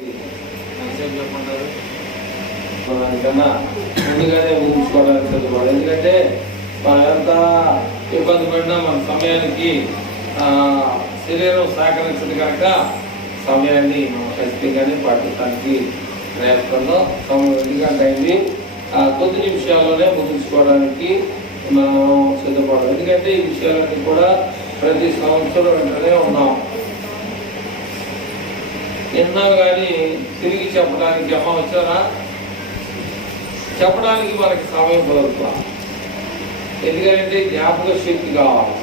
చెప్పమంటారు దానికన్నా ముందుగానే ఊహించుకోవడానికి చదువుకోవాలి. ఎందుకంటే మనం ఎంత ఇబ్బంది పడినా మన సమయానికి శరీరం సహకరించదు కనుక సమయాన్ని మనం ఖచ్చితంగానే పాటించడానికి ప్రయత్నంలో సమయం 2 గంటలు అయింది. కొద్ది నిమిషాల్లోనే ముగించుకోవడానికి మనం సిద్ధపడాలి. ఎందుకంటే ఈ విషయాలన్నీ కూడా ప్రతి సంవత్సరం వెంటనే ఉన్నాం. ఎన్నో కానీ తిరిగి చెప్పడానికి అమ్మ వచ్చారా చెప్పడానికి మనకి సమయం కుదరదు. ఎందుకంటే జ్ఞాపక శక్తి కావాలి.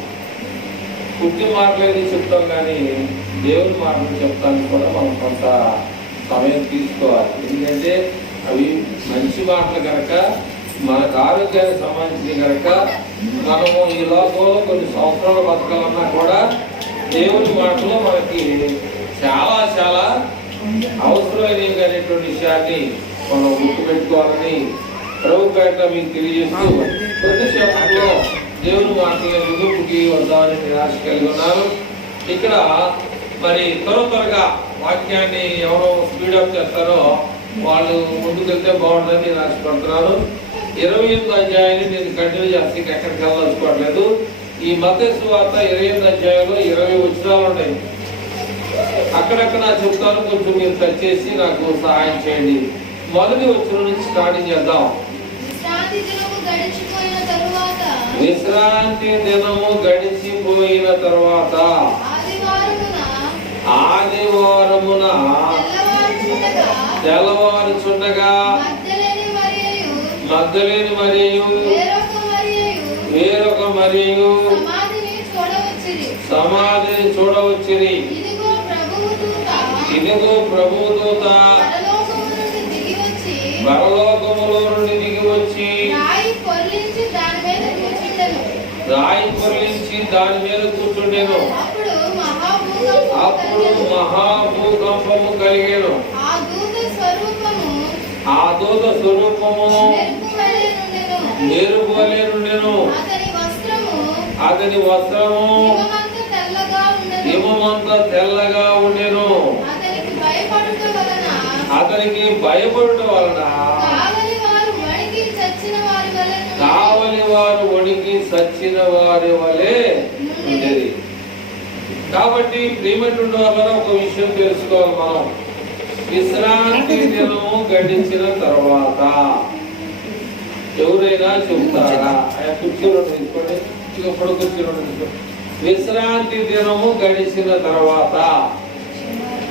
పుట్టిన మాటలు చెప్తాం కానీ దేవుని మాటలు చెప్తానికి కూడా మనం కొంత సమయం తీసుకోవాలి. ఎందుకంటే అవి మంచి మాటలు కనుక మనకు ఆరోగ్యానికి సంబంధించి కనుక మనము ఈ లోకంలో కొన్ని సంవత్సరాలు బతకాలన్నా కూడా దేవుని మాటలు మనకి చాలా చాలా అవసరమైనవి అనేటువంటి విషయాన్ని మనం గుర్తుపెట్టుకోవాలని ప్రభుత్వ మీకు తెలియజేస్తూ కొద్దిసేపట్లో దేవుని మాటల ముగింపుకి వద్దామని నిరాశ కలిగి ఉన్నారు. ఇక్కడ మరి త్వరగా వాక్యాన్ని ఎవరో స్పీడప్ చేస్తారో వాళ్ళు ముందుకెళ్తే బాగుంటుందని నేను ఆశపడుతున్నాను. 28వ అధ్యాయాన్ని నేను కంటిన్యూ చేస్తే ఎక్కడికి వెళ్ళాల్సుకోవట్లేదు. ఈ మత్తయి సువార్త 28వ అధ్యాయంలో 20 వచనాలు ఉన్నాయి. అక్కడక్కడ చెప్తాను, కొంచెం మీరు టచ్ చేసి నాకు సహాయం చేయండి. మొదటి వచనం నుంచి స్టార్టింగ్ చేద్దాం. విశ్రాంతి దినము గడిచిపోయిన తర్వాత ఆదివారమున తెల్లవారుచుండగా మగ్దలేని మరియు వేరొక మరియు సమాధిని చూడవచ్చిరి. ఇదిగో ప్రభుదూత పరలోకములో నుండి దిగి వచ్చి రాయి పొర్లించి దాని మీద కూర్చుండెను. అప్పుడు మహాభూకంపము కలిగెను. ఆ దూత స్వరూపము మెరుపు వలె నుండెను. అతని వస్త్రము హిమమంతా తెల్లగా ఉండెను. అతనికి భయపడుట వలన కావలి వారు వణికి చచ్చిన వారి వలె ఉండేది. కాబట్టి ప్రియమైనటువంటి వాళ్ళ ఒక విషయం తెలుసుకోవాలి. మనం విశ్రాంతి దినము గడిచిన తర్వాత ఎవరైనా చెబుతారా? కుర్చీలో తీసుకోండి, ఇప్పుడు కుర్చీలో తీసుకోండి. విశ్రాంతి దినము గడిచిన తర్వాత,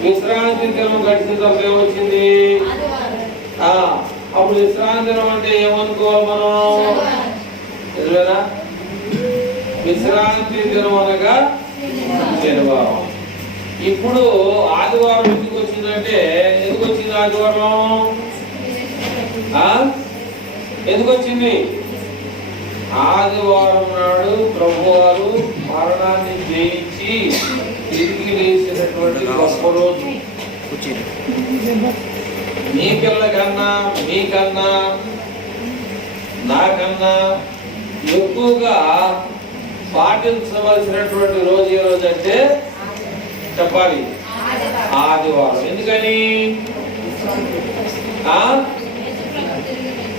విశ్రాంతి దినం గడిచిన తర్వాత ఏమొచ్చింది? అప్పుడు విశ్రాంతి దినం అంటే ఏమనుకోవాలి మనం? నిజమేనా? విశ్రాంతి దినం అనగా శనివారం. ఇప్పుడు ఆదివారం ఎందుకు వచ్చిందంటే, ఎందుకు వచ్చింది ఆదివారం? ఎందుకు వచ్చింది? ఆదివారం నాడు ప్రభువారు మరణాన్ని జయించి తిరిగి లేచినటువంటి గొప్ప రోజు. మీకన్నా నాకన్నా ఎక్కువగా పాటించవలసినటువంటి రోజు ఏ రోజు అంటే చెప్పాలి, ఆదివారం. ఎందుకని?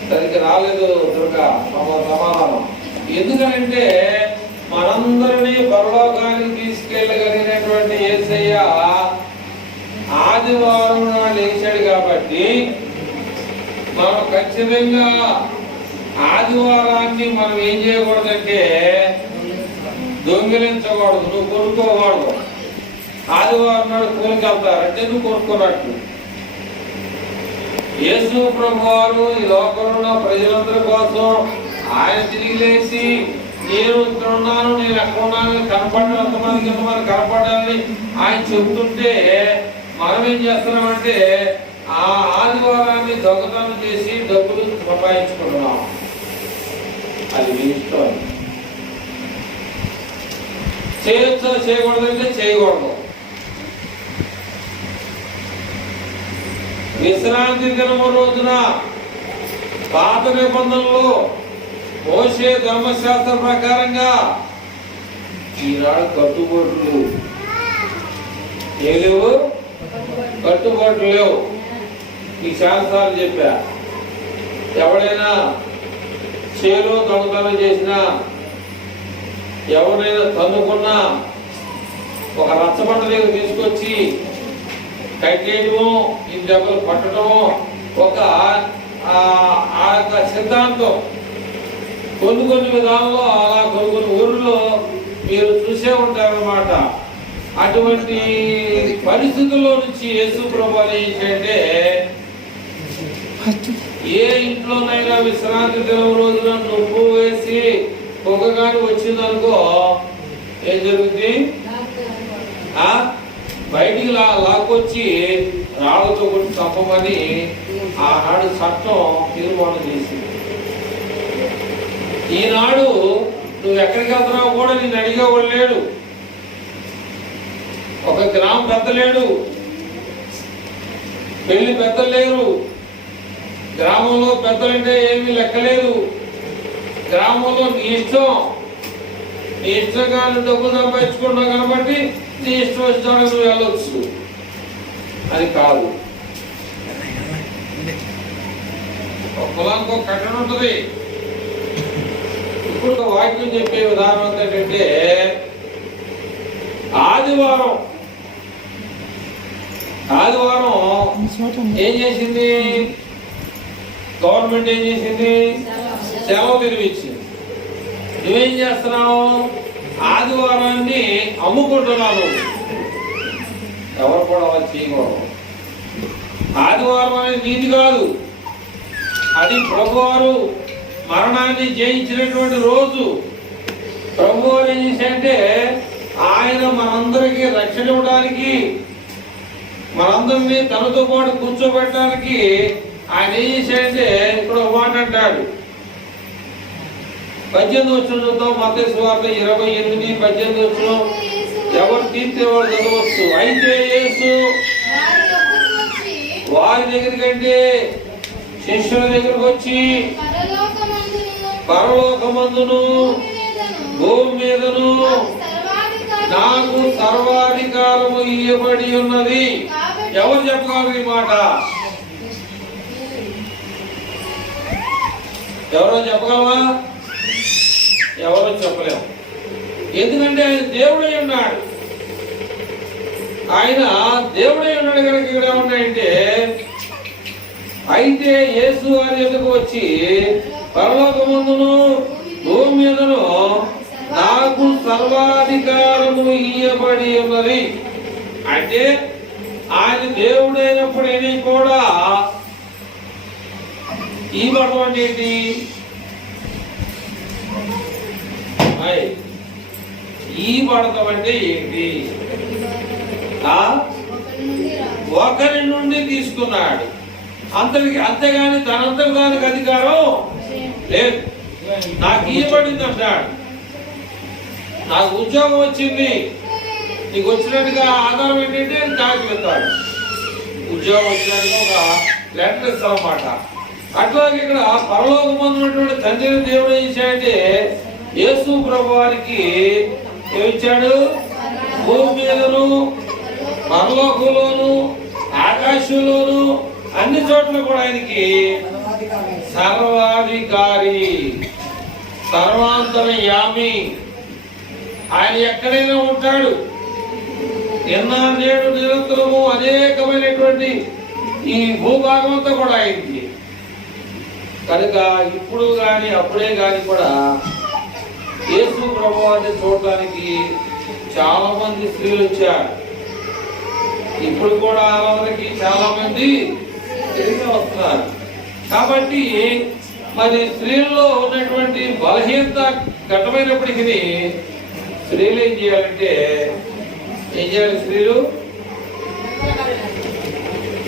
సరిగ్గా రాలేదు దుర్గా సమాధానం. ఎందుకనంటే మనందరినీ పరలోకానికి తీసుకెళ్ళగలిగినటువంటి యేసయ్య ఆదివారం నాడు లేచాడు. కాబట్టి మనం ఖచ్చితంగా ఆదివారాన్ని మనం ఏం చేయకూడదంటే దొంగిలించకూడదు, నువ్వు కొనుక్కోకూడదు. ఆదివారం నాడు కూలికెళ్తారంటే నువ్వు కొనుక్కున్నట్టు. యేసు ప్రభువారు ఈ లోకంలో ప్రజలందరి కోసం ఆయన తిరిగి లేచి నేను ఇక్కడ ఉన్నాను, నేను ఎక్కడ ఉన్నాను, కనపడాలి, ఎంతమందికి ఎంతమంది కనపడాలని ఆయన చెబుతుంటే మనం ఏం చేస్తున్నామంటే ఆ ఆదివారాన్ని దొంగతనం చేసి డబ్బులు సంపాదించుకుంటున్నాం. అది మీ ఇష్టం. చేయొచ్చో చేయకూడదంటే చేయకూడదు. విశ్రాంతి దినము రోజున పాత నిబంధనలో మోషే ధర్మశాస్త్ర ప్రకారంగా ఈనాడు కట్టుబడులు ఏలేవు. కట్టుబాట్లు లేవు. ఈ చాలాసార్లు చెప్పా, ఎవడైనా చేలో దొంగతనం చేసినా, ఎవరైనా తన్నుకున్నా ఒక రచ్చబండ దగ్గర తీసుకొచ్చి కట్టేయడము, ఈ దెబ్బలు పట్టడము ఒక సిద్ధాంతం. కొన్ని విధాల్లో అలా కొన్ని ఊర్లో మీరు చూసే ఉంటారన్నమాట. అటువంటి పరిస్థితుల్లో నుంచి యేసు ప్రభు ఏంటంటే, ఏ ఇంట్లోనైనా విశ్రాంతి దినం రోజున నువ్వు వేసి పొగగాని వచ్చిందనుకో ఏం జరుగుతుంది? బయటికి లాక్కొచ్చి రాళ్లతో కొట్టి చంపమని ఆనాడు చట్టం తీర్మానం చేసింది. ఈనాడు నువ్వు ఎక్కడికి వెళ్తున్నావు కూడా నేను అడిగేవాడు లేడు, ఒక గ్రామం పెద్ద లేడు, పెళ్లి పెద్దలు లేరు, గ్రామంలో పెద్దలంటే ఏమీ లెక్కలేదు. గ్రామంలో నీ ఇష్టంగా నువ్వు డబ్బు సంపాదించుకుంటావు కాబట్టి నీ ఇష్టం వచ్చినా నువ్వు వెళ్ళొచ్చు. అది కాదు. ఒక కులానికి ఒక కట్టడం ఉంటుంది. ఇప్పుడు వాక్యం చెప్పే విధానం ఏంటంటే, ఆదివారం ఏం చేసింది? గవర్నమెంట్ ఏం చేసింది? సెలవు విరివిచ్చింది. నువ్వేం చేస్తున్నావు? ఆదివారాన్ని అమ్ముకుంటున్నావు. ఎవరు కూడా అలా చేయకూడదు. ఆదివారం అనేది నీది కాదు, అది ప్రభువారు మరణాన్ని జయించినటువంటి రోజు. ప్రభువారు ఏం చేశారంటే, ఆయన మనందరికీ రక్షణ ఇవ్వడానికి, మనందరినీ తనతో పాటు కూర్చోబెట్టడానికి ఆయన ఏం చేశాడంటే, ఇప్పుడు ఒక మాట అంటాడు. 18 వచ్చిన చూద్దాం. మత్తయి సువార్త 28:18 వచ్చిన ఎవరు తీర్పు ఎవరు చదవచ్చు. అయితే యేసు వారి దగ్గరికంటే శిష్యుల దగ్గరకు వచ్చి, పరలోకమందును భూమి మీదను నాకు సర్వాధికారము ఇవ్వబడి ఉన్నది. ఎవరు చెప్పగలరు ఈ మాట? ఎవరో చెప్పగలవా? ఎవరో చెప్పలేము. ఎందుకంటే ఆయన దేవుడై ఉన్నాడు. ఆయన దేవుడై ఉన్నాడు కనుక ఇక్కడ ఏమన్నాయంటే, అయితే యేసు వారి ఎదుకు వచ్చి పరలోకమందును భూమి మీదను నాకు సర్వాధికారము ఇయ్యబడి ఉన్నది. అంటే ఆయన దేవుడైనప్పుడైనా కూడా ఈ పడడం అంటే ఏంటి? ఈ పడతాం అంటే ఏంటి? ఒకరి నుండి తీసుకున్నాడు అంతేగాని తనంతటి దానికి అధికారం లేదు. నాకు ఇవ్వబడింది అంటాడు. నాకు ఉద్యోగం వచ్చింది, నీకు వచ్చినట్టుగా ఆధారం ఏంటంటే కాగితాడు. ఉద్యోగం వచ్చినట్టుగా ఒక లెటర్ ఇస్తామన్నమాట. అట్లాగే ఇక్కడ పరలోకమందు ఉన్నటువంటి తండ్రి దేవుడు ఏం చేశాడంటే, యేసు ప్రభువారికి ఏమిచ్చాడు? భూమి మీదను పరలోకంలోను ఆకాశంలోను అన్ని చోట్ల కూడా ఆయనకి సర్వాధికారి, సర్వాంతర్యామి. ఆయన ఎక్కడైనా ఉంటాడు. నిన్న నేడు నిరంతరము అనేకమైనటువంటి ఈ భూభాగం అంతా కూడా ఆయనకి. కనుక ఇప్పుడు కానీ అప్పుడే కానీ కూడా యేసు ప్రభువాన్ని చూడటానికి చాలా మంది స్త్రీలు వచ్చారు. ఇప్పుడు కూడా ఆరాధనకి చాలా మంది తిరిగి వస్తున్నారు. కాబట్టి మరి స్త్రీల్లో ఉన్నటువంటి బలహీనత ఘట్టమైనప్పటికీ స్త్రీలు ఏం చేయాలంటే, ఏం చేయాలి?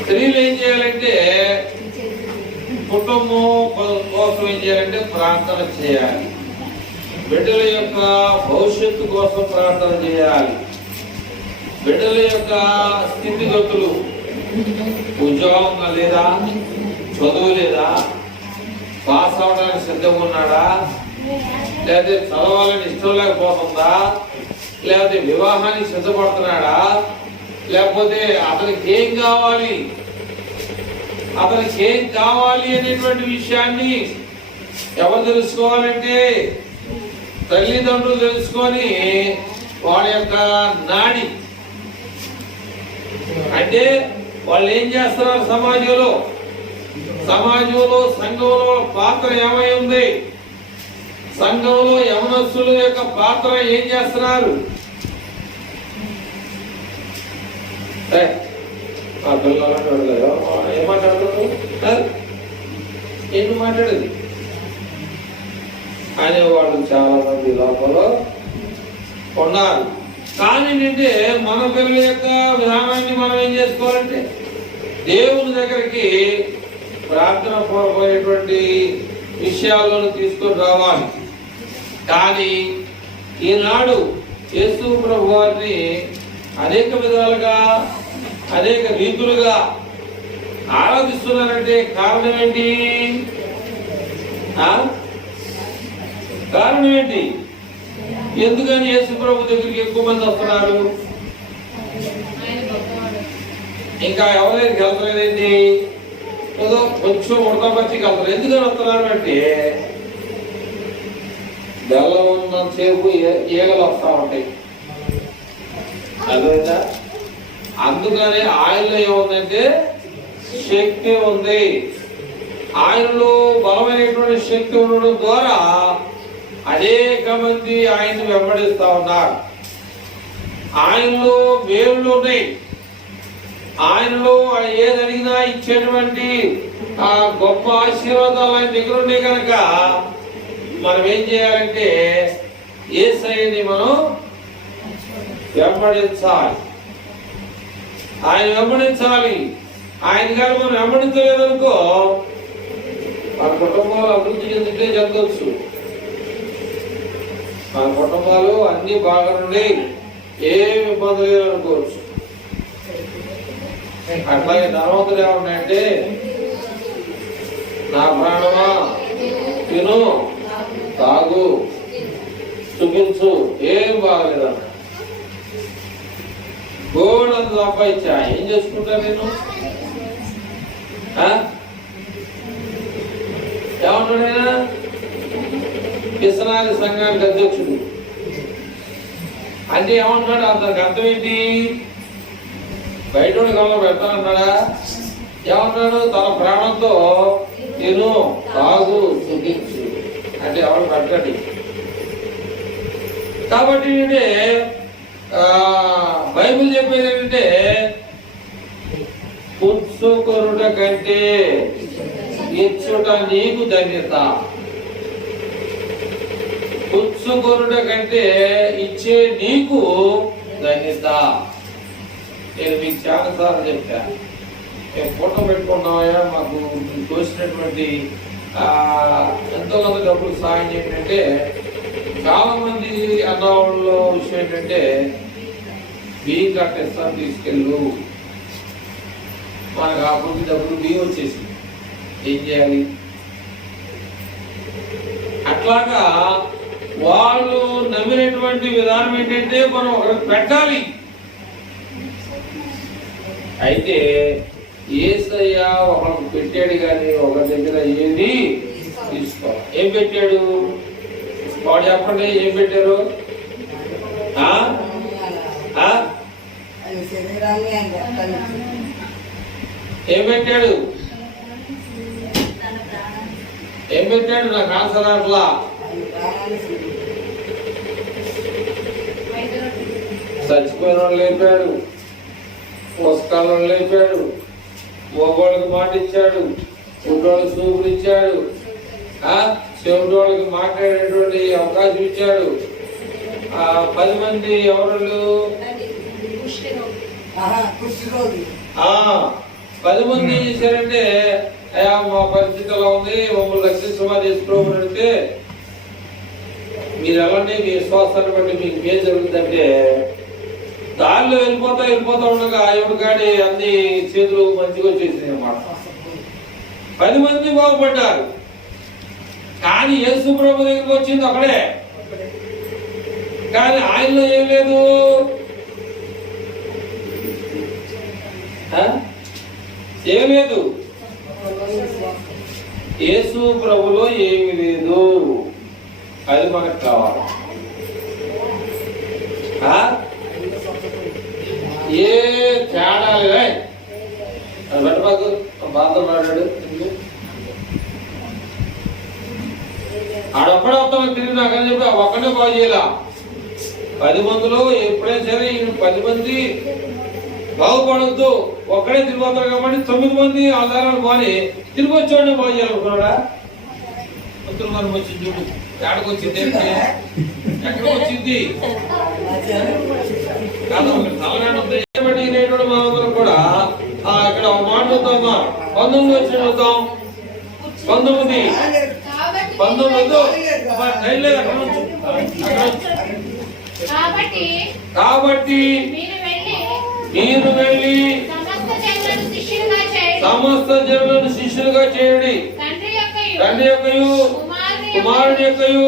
స్త్రీలు ఏం చేయాలంటే కుటుంబం కోసం ఏం చేయాలంటే ప్రార్థన చేయాలి. బిడ్డల యొక్క భవిష్యత్తు కోసం ప్రార్థన చేయాలి. బిడ్డల యొక్క స్థితిగతులు, ఉద్యోగం లేదా, చదువు లేదా, పాస్ అవడానికి సిద్ధంగా ఉన్నాడా, లేకపోతే చదవాలని ఇష్టం లేకపోతుందా, లేకపోతే వివాహానికి సిద్ధపడుతున్నాడా, లేకపోతే అతనికి ఏం కావాలి, అతనికి ఏం కావాలి అనేటువంటి విషయాన్ని ఎవరు తెలుసుకోవాలంటే తల్లిదండ్రులు తెలుసుకొని వాళ్ళ యొక్క నాడి అంటే వాళ్ళు ఏం చేస్తున్నారు సమాజంలో సంఘంలో పాత్ర ఏమై ఉంది, సంఘంలో యవనస్తుల యొక్క పాత్ర ఏం చేస్తున్నారు. ఏమాట్లాడుతున్నారు, ఎన్ని మాట్లాడేది అనేవాళ్ళు చాలా మంది లోపల ఉన్నారు. కానీ ఏంటంటే మన పిల్లల యొక్క విధానాన్ని మనం ఏం చేసుకోవాలంటే దేవుని దగ్గరికి ప్రార్థన పూర్వమైనటువంటి విషయాలను తీసుకొని రావాలి. కానీ ఈనాడు యేసు ప్రభు వారిని అనేక విధాలుగా అనేక రీతులుగా ఆరాధిస్తున్నారంటే కారణం ఏంటి? కారణం ఏంటి? ఎందుకని యేసు ప్రభు దగ్గరికి ఎక్కువ మంది వస్తున్నారు? ఇంకా ఎవరైనా వెళ్తలేదండి, ఏదో కొంచెం ఉడతపచ్చికి వెళ్తారు. ఎందుకని వస్తున్నారు అంటే బెల్లం ఉన్నంతసేపు ఈగలు వస్తూ ఉంటాయి. అదేదా? అందుకని ఆయనలో ఏముందంటే శక్తి ఉంది. ఆయనలో బలమైనటువంటి శక్తి ఉండడం ద్వారా అనేక మంది ఆయన్ని వెంబడిస్తా ఉన్నారు. ఆయనలో మేలులు ఉన్నాయి. ఆయనలో ఏది అడిగినా ఇచ్చేటువంటి ఆ గొప్ప ఆశీర్వాదాలు ఆయన దగ్గర ఉన్నాయి. కనుక మనం ఏం చేయాలంటే యేసయ్యని మనం వెంబడించాలి. ఆయన వెంబడించాలి. ఆయన గారు మనం వెంబడించలేదనుకో మన కుటుంబాలు అభివృద్ధి చెందితే చెందవచ్చు. మన కుటుంబాలు అన్ని బాగా నుండి ఏమి ఇబ్బంది లేదనుకోవచ్చు. అట్లాగే ధనవంతులు ఏమన్నాయంటే నా ప్రాణమా తిను తాగు చూపించు, ఏం బాగలేదన్న. గోడంత సంపాదించా ఏం చేసుకుంటా నేను? ఏమన్నాడైనా పిసనాలి సంఘానికి అధ్యక్షుడు అంటే ఏమంటున్నాడు? అతనికి అర్థం ఏంటి? బయట గమలో పెడతానన్నాడా? ఏమన్నాడు? తన ప్రాణంతో తిను తాగు సుఖించు అంటే ఎవరు పెట్టండి. కాబట్టి బైబిల్ చెప్పేది ఏంటంటే పుచ్చుకొనుట కంటే ఇచ్చుట నీకు ధన్యత. పుచ్చుకొనుట కంటే ఇచ్చే నీకు ధన్యత. నేను మీకు చాలా సార్లు చెప్పా, మేము ఫోటో పెట్టుకున్నామయ్యా, మాకు తోసినటువంటి ఎంతో మంది డబ్బులు సాయం ఏంటంటే చాలా మంది అన్నవాళ్ళ విషయం ఏంటంటే బియ్యం కట్టేస్తాను తీసుకెళ్ళు, మనకు ఆ పొద్దు డబ్బులు బియ్యం వచ్చేసి ఏం చేయాలి? అట్లాగా వాళ్ళు నమ్మినటువంటి విధానం ఏంటంటే మనం ఒకరికి పెట్టాలి. అయితే యేసయ్య ఒకరికి పెట్టాడు కానీ ఒక దగ్గర ఏది తీసుకోవాలి. ఏం పెట్టాడు వాడు చెప్పండి? ఏం పెట్టారు? ఏం పెట్టాడు? ఏం పెట్టాడు? నాకు ఆన్సర్ అట్లా. చచ్చిపోయిన వాళ్ళు లేపాడు, పుస్తకాలను లేపాడు, మోగోళ్ళకి మాట ఇచ్చాడు, గుడ్డోళ్ళకి సూపులు ఇచ్చాడు, చెవిటోళ్ళకి మాట్లాడేటువంటి అవకాశం ఇచ్చాడు. 10 మంది ఎవరు? 10 మంది ఏం చేశారంటే అయ్యా మా పరిస్థితి ఎలా ఉంది, మమ్మల్ని రక్షించమని చేసుకోమని అడిగితే మీరు ఎలాంటి మీ విశ్వాసాన్ని బట్టి మీకు ఏం జరుగుతుందంటే దారిలో వెళ్ళిపోతా ఉండగా ఎవరి కాడి అన్ని చేతులు మంచిగా వచ్చేసినాయి అన్నమాట. 10 మంది బాగుపడ్డారు. కానీ యేసు ప్రభు దగ్గరికి వచ్చింది ఒకడే. కానీ ఆయనలో ఏం లేదు. ఏం లేదు, యేసు ప్రభులో ఏమి లేదు, అది మనకు కావాలి. ఏ తేడా లేదా బట్టబాకు బాధలు మాట్లాడు ఆడొక్కడే వస్తాను తిరిగి నాకని చెప్పి ఒక్కడే బాగు చేయాల. 10 మందిలో ఎప్పుడైనా సరే 10 మంది బాగుపడద్దు, ఒక్కడే తిరిగిపోతారు కాబట్టి 9 మంది ఆధారాలు బాని తిరిగి వచ్చాడు బాగు చేయాలనుకున్నాడా? ఉత్తరం మనం వచ్చింది చూడు, ఎక్కడికి వచ్చింది, ఎక్కడికి వచ్చింది తలనాడు మనందరం కూడా ఇక్కడ ఒక మాట చూద్దామా, 19 వచ్చిన చూద్దాం. 19 కాబట్టి మీరు వెళ్ళి సమస్త జనులను శిష్యులుగా చేయండి, తండ్రి యొక్కయు కుమారుని యొక్కయు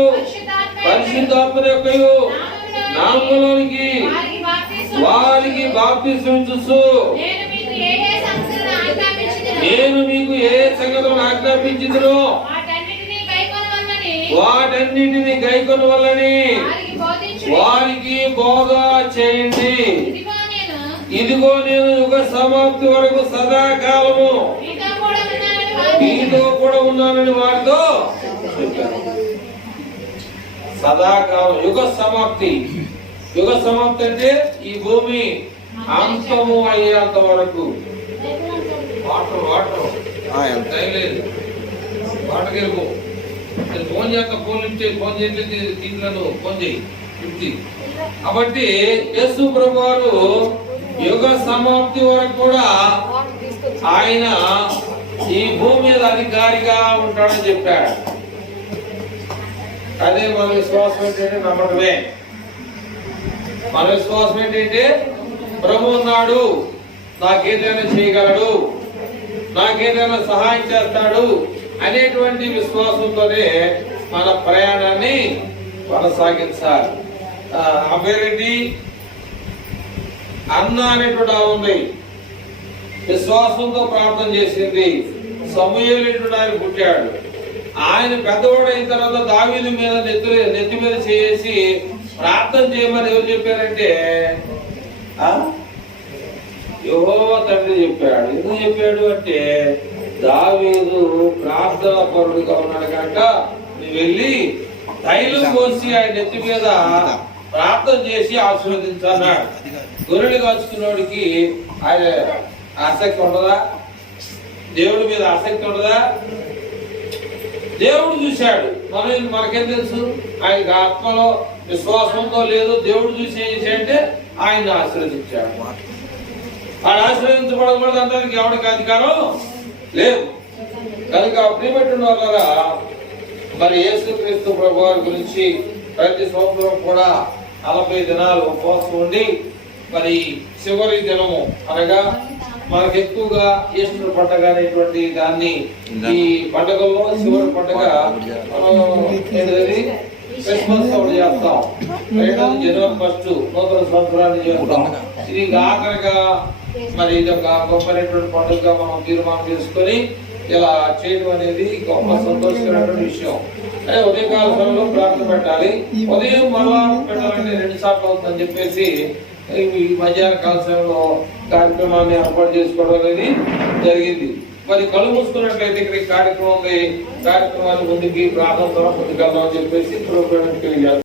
పరిశుద్ధాత్మ యొక్కయు నామములోనికి వారికి బాప్తిస్మం ఇచ్చు. నేను మీకు ఏ సంగతులను ఆజ్ఞాపించుదునో వాటన్నిటిని గైకొనవలెనని వారికి బోధ చేయండి. ఇదిగో నేను యుగ సమాప్తి వరకు సదాకాలము మీతో కూడా ఉన్నానని వారితో చెప్పాను. సదాకాలం, యుగ సమాప్తి. యుగ సమాప్తి అంటే ఈ భూమి అంతము అయ్యేంత వరకు. వాటర్ వాటర్ గెలుపు ఫోన్ చేస్తా, ఫోన్ చేయట్లేదు, దీంట్లో ఫోన్ చేయి. కాబట్టి యేసు ప్రభు వారు యుగ సమాప్తి వరకు కూడా ఆయన ఈ భూమి మీద అధికారిగా ఉంటాడని చెప్పాడు. అదే మన విశ్వాసం ఏంటంటే నమ్మకమే. మన విశ్వాసం ఏంటంటే ప్రభు ఉన్నాడు, నాకేదైనా చేయగలడు, నాకేదైనా సహాయం చేస్తాడు అనేటువంటి విశ్వాసంతోనే మన ప్రయాణాన్ని కొనసాగించాలి. ఆ పేరేంటి? అన్న అనేటువంటి ఉంది, విశ్వాసంతో ప్రార్థన చేసింది. సమూయేలు ఆయన పుట్టాడు. ఆయన పెద్దవాడు అయిన తర్వాత దావీదు మీద నెత్తి మీద చేసి ప్రార్థన చేయమని ఎవరు చెప్పారంటే యెహోవా తండ్రి చెప్పాడు. ఎందుకు చెప్పాడు అంటే దావీదు ప్రార్థనా పరుడుగా ఉన్నాడు కనుక నువ్వు వెళ్ళి తైలం పోసి ఆయన నెత్తి మీద ప్రార్థన చేసి ఆశీర్వదించన్నాడు. గొర్రెలు కాచుకున్నోడికి ఆయన ఆసక్తి ఉండదా? దేవుడి మీద ఆసక్తి ఉండదా? దేవుడు చూశాడు. మనకేం తెలుసు? ఆయన ఆత్మలో విశ్వాసంతో లేదు, దేవుడు చూసి ఏం చేశాడంటే ఆయన ఆశీర్వదించాడు. ఆయన ఆశీర్వదించబడకూడదు అంటానికి ఎవరికి అధికారం లేదు. కనుక ప్రియపెట్టిన వాళ్ళ మరి యేసుక్రీస్తు ప్రభు వారి గురించి ప్రతి సంవత్సరం కూడా 40 దినాలు ఉపవాసం ఉండి మరి చివరి దినము అనగా మనకు ఎక్కువగా ఈస్టర్ పండుగ అనేటువంటి దాన్ని ఈ పండుగల్లో చివరి పండుగ క్రిస్మస్ ఒకటి చేస్తాం. జనవరి 1 నూతన సంవత్సరాన్ని చేస్తాం. ఇది ఆఖరిగా మరి ఇది ఒక గొప్పనటువంటి పండుగగా మనం తీర్మానం చేసుకొని ఇలా చేయడం అనేది గొప్ప సంతోషకరమైన విషయం. అదే ఉదయకాల సమయంలో ప్రార్థన పెట్టాలి. ఉదయం మళ్ళా పెట్టాలంటే 2 సార్లు అవుతుందని చెప్పేసి ఈ మధ్యాహ్న కాల సమయంలో కార్యక్రమాన్ని ఏర్పాటు చేసుకోవడం అనేది జరిగింది. మరి కళ్ళు మూసుకున్నట్లయితే ఇక్కడ కార్యక్రమాన్ని ముందుకి ప్రార్థన ద్వారా ముందుకెళ్దాం అని చెప్పేసి ప్రోగ్రామ్ తెలియజేస్తాం.